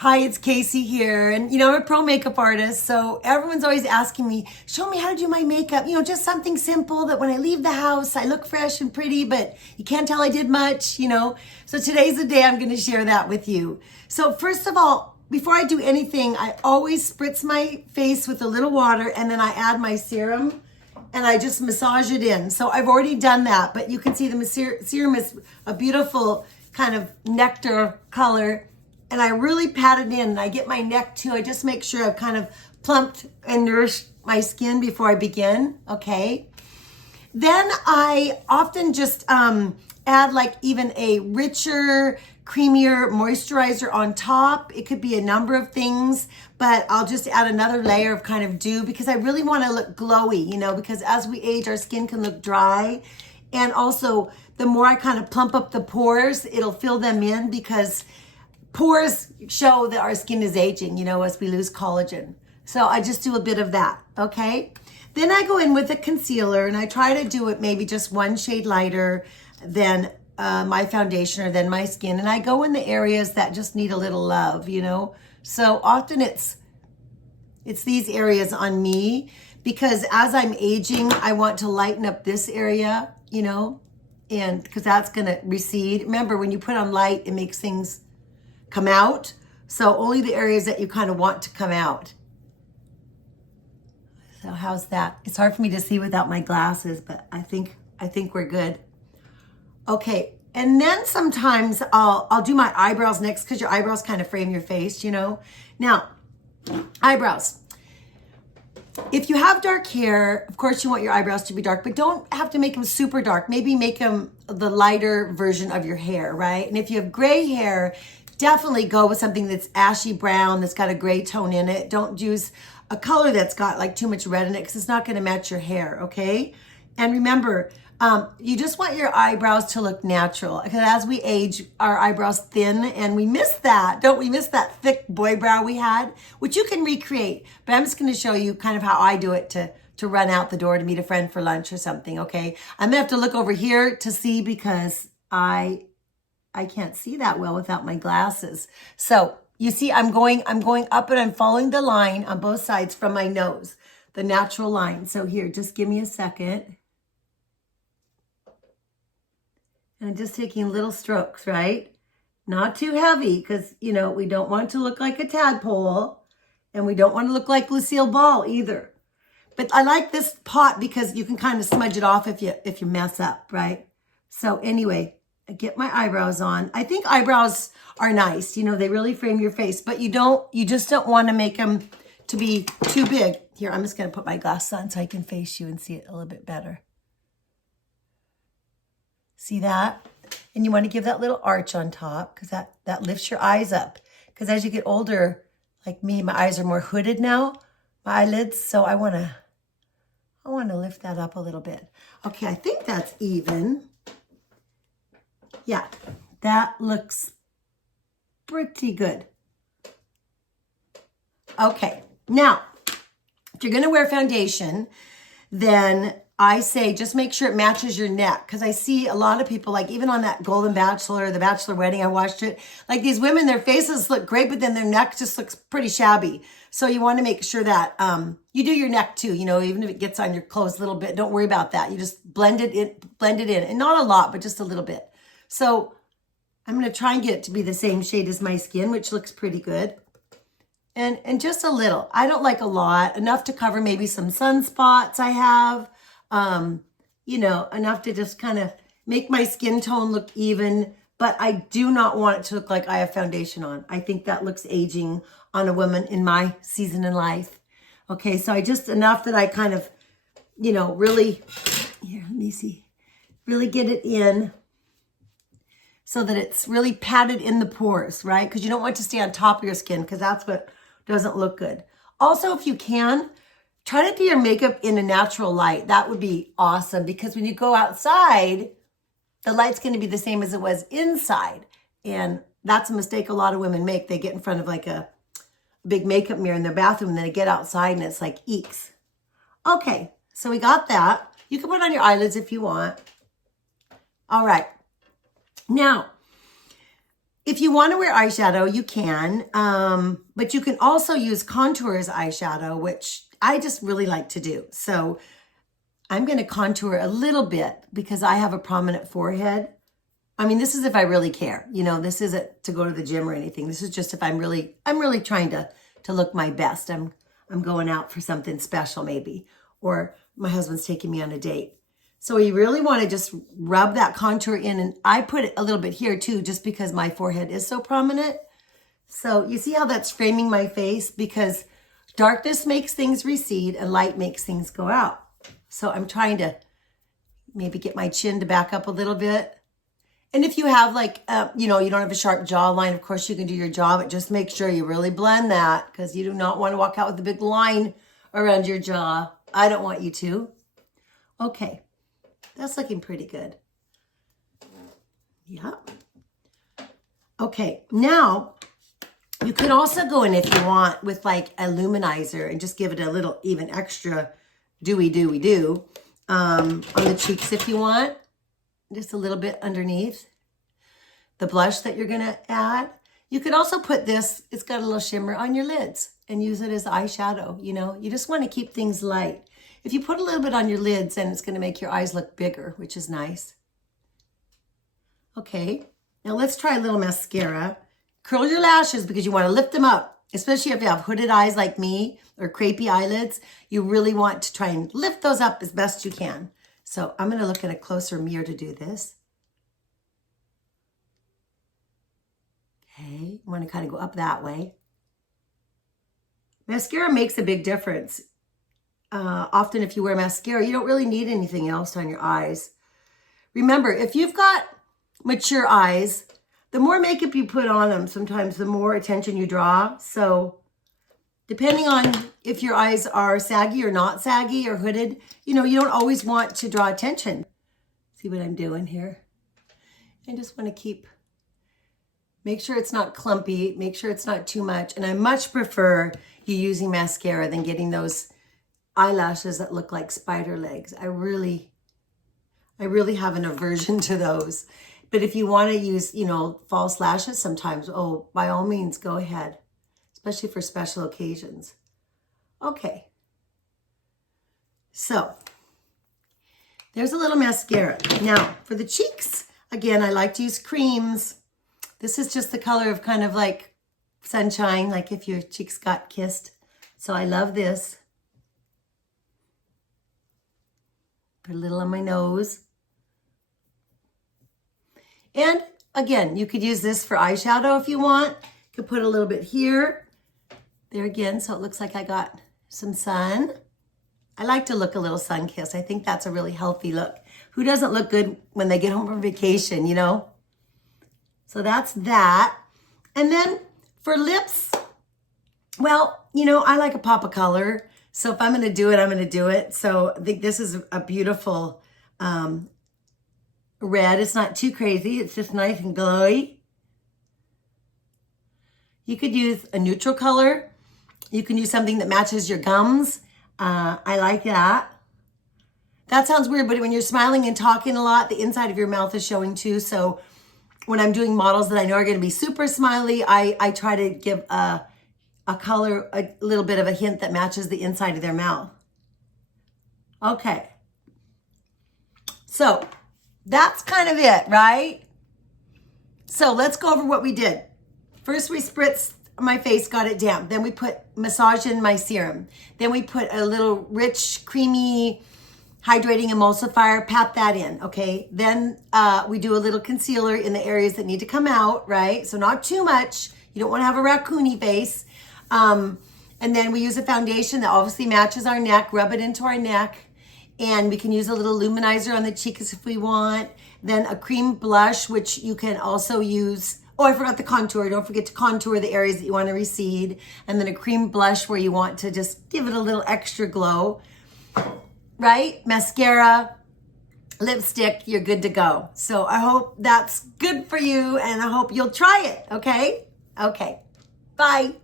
Hi, it's Casey here. And I'm a pro makeup artist. So everyone's always asking me, show me how to do my makeup. Just something simple that when I leave the house, I look fresh and pretty, but you can't tell I did much. So today's the day I'm going to share that with you. So first of all, before I do anything, I always spritz my face with a little water and then I add my serum and I just massage it in. So I've already done that, but you can see the serum is a beautiful kind of nectar color. And I really pat it in and I get my neck too. I just make sure I've kind of plumped and nourished my skin before I begin, okay? Then I often just add like even a richer, creamier moisturizer on top. It could be a number of things, but I'll just add another layer of kind of dew because I really want to look glowy, because as we age, our skin can look dry. And also, the more I kind of plump up the pores, it'll fill them in because pores show that our skin is aging, as we lose collagen. So I just do a bit of that, okay? Then I go in with a concealer and I try to do it maybe just one shade lighter than my foundation or than my skin. And I go in the areas that just need a little love, So often it's these areas on me because as I'm aging, I want to lighten up this area, and because that's going to recede. Remember, when you put on light, it makes things come out. So only the areas that you kind of want to come out. So how's that? It's hard for me to see without my glasses, but I think we're good. Okay, and then sometimes I'll do my eyebrows next because your eyebrows kind of frame your face, Now, eyebrows. If you have dark hair, of course you want your eyebrows to be dark, but don't have to make them super dark. Maybe make them the lighter version of your hair, right? And if you have gray hair, definitely go with something that's ashy brown, that's got a gray tone in it. Don't use a color that's got like too much red in it because it's not going to match your hair, okay? And remember, you just want your eyebrows to look natural because as we age, our eyebrows thin and we miss that. Don't we miss that thick boy brow we had, which you can recreate. But I'm just going to show you kind of how I do it to run out the door to meet a friend for lunch or something, okay? I'm going to have to look over here to see because I can't see that well without my glasses. So you see, I'm going up and I'm following the line on both sides from my nose, the natural line. So here, just give me a second. And I'm just taking little strokes, right? Not too heavy because, we don't want to look like a tadpole and we don't want to look like Lucille Ball either. But I like this pot because you can kind of smudge it off if you mess up, right? So anyway, I get my eyebrows on. I think eyebrows are nice. They really frame your face, but you just don't want to make them to be too big. Here, I'm just going to put my glasses on so I can face you and see it a little bit better. See that? And you want to give that little arch on top because that lifts your eyes up. Because as you get older, like me, my eyes are more hooded now, my eyelids. So I want to lift that up a little bit. Okay, I think that's even. Yeah, that looks pretty good. Okay, now, if you're going to wear foundation, then I say just make sure it matches your neck because I see a lot of people, like even on that Golden Bachelor, the Bachelor Wedding, I watched it. Like these women, their faces look great, but then their neck just looks pretty shabby. So you want to make sure that you do your neck too, even if it gets on your clothes a little bit, don't worry about that. You just blend it in, and not a lot, but just a little bit. So I'm going to try and get it to be the same shade as my skin, which looks pretty good. And just a little. I don't like a lot. Enough to cover maybe some sunspots I have. Enough to just kind of make my skin tone look even. But I do not want it to look like I have foundation on. I think that looks aging on a woman in my season in life. Okay, so I just enough that I kind of, really, here, let me see, really get it in. So that it's really padded in the pores, right? Because you don't want it to stay on top of your skin because that's what doesn't look good. Also, if you can, try to do your makeup in a natural light. That would be awesome because when you go outside, the light's going to be the same as it was inside. And that's a mistake a lot of women make. They get in front of like a big makeup mirror in their bathroom and then they get outside and it's like eeks. Okay, so we got that. You can put it on your eyelids if you want. All right. Now, If you want to wear eyeshadow, you can, but you can also use contour as eyeshadow, which I just really like to do. So I'm going to contour a little bit because I have a prominent forehead. I mean, this is if I really care. You know, this isn't to go to the gym or anything. This is just if I'm really trying to look my best. I'm going out for something special maybe, or my husband's taking me on a date. So you really want to just rub that contour in, and I put it a little bit here too, just because my forehead is so prominent. So you see how that's framing my face, because darkness makes things recede and light makes things go out. So I'm trying to maybe get my chin to back up a little bit. And if you have like, you don't have a sharp jawline, of course you can do your jaw, but just make sure you really blend that, because you do not want to walk out with a big line around your jaw. I don't want you to. Okay, that's looking pretty good. Yep. Okay, now you can also go in if you want with like a luminizer and just give it a little even extra dewy on the cheeks if you want. Just a little bit underneath the blush that you're going to add. You could also put this, it's got a little shimmer on your lids, and use it as eyeshadow. You just want to keep things light. If you put a little bit on your lids, then it's going to make your eyes look bigger, which is nice. Okay, now let's try a little mascara. Curl your lashes because you want to lift them up, especially if you have hooded eyes like me or crepey eyelids. You really want to try and lift those up as best you can. So I'm going to look at a closer mirror to do this. Okay, I want to kind of go up that way. Mascara makes a big difference. Often if you wear mascara, you don't really need anything else on your eyes. Remember, if you've got mature eyes, the more makeup you put on them, sometimes the more attention you draw. So depending on if your eyes are saggy or not saggy or hooded, you don't always want to draw attention. See what I'm doing here? I just want to make sure it's not clumpy, make sure it's not too much. And I much prefer you using mascara than getting those eyelashes that look like spider legs. I really have an aversion to those. But if you want to use, false lashes sometimes, by all means, go ahead. Especially for special occasions. Okay. So, there's a little mascara. Now, for the cheeks, again, I like to use creams. This is just the color of kind of like sunshine, like if your cheeks got kissed. So I love this. Put a little on my nose. And again, you could use this for eyeshadow if you want. You could put a little bit here. There again, so it looks like I got some sun. I like to look a little sun-kissed. I think that's a really healthy look. Who doesn't look good when they get home from vacation, So that's that. And then for lips, well, I like a pop of color. So if I'm going to do it, I'm going to do it. So I think this is a beautiful red. It's not too crazy. It's just nice and glowy. You could use a neutral color. You can use something that matches your gums. I like that. That sounds weird, but when you're smiling and talking a lot, the inside of your mouth is showing too. So when I'm doing models that I know are going to be super smiley, I try to give a color, a little bit of a hint that matches the inside of their mouth. Okay. So that's kind of it, right? So let's go over what we did. First, we spritzed my face, got it damp. Then we massaged in my serum. Then we put a little rich, creamy, hydrating emulsifier, pat that in, okay? Then we do a little concealer in the areas that need to come out, right? So not too much. You don't want to have a raccoony face. And then we use a foundation that obviously matches our neck, rub it into our neck. And we can use a little luminizer on the cheeks if we want. Then a cream blush, which you can also use. Oh, I forgot the contour. Don't forget to contour the areas that you want to recede. And then a cream blush where you want to just give it a little extra glow. Right? Mascara, lipstick, you're good to go. So I hope that's good for you, and I hope you'll try it, okay? Okay. Bye.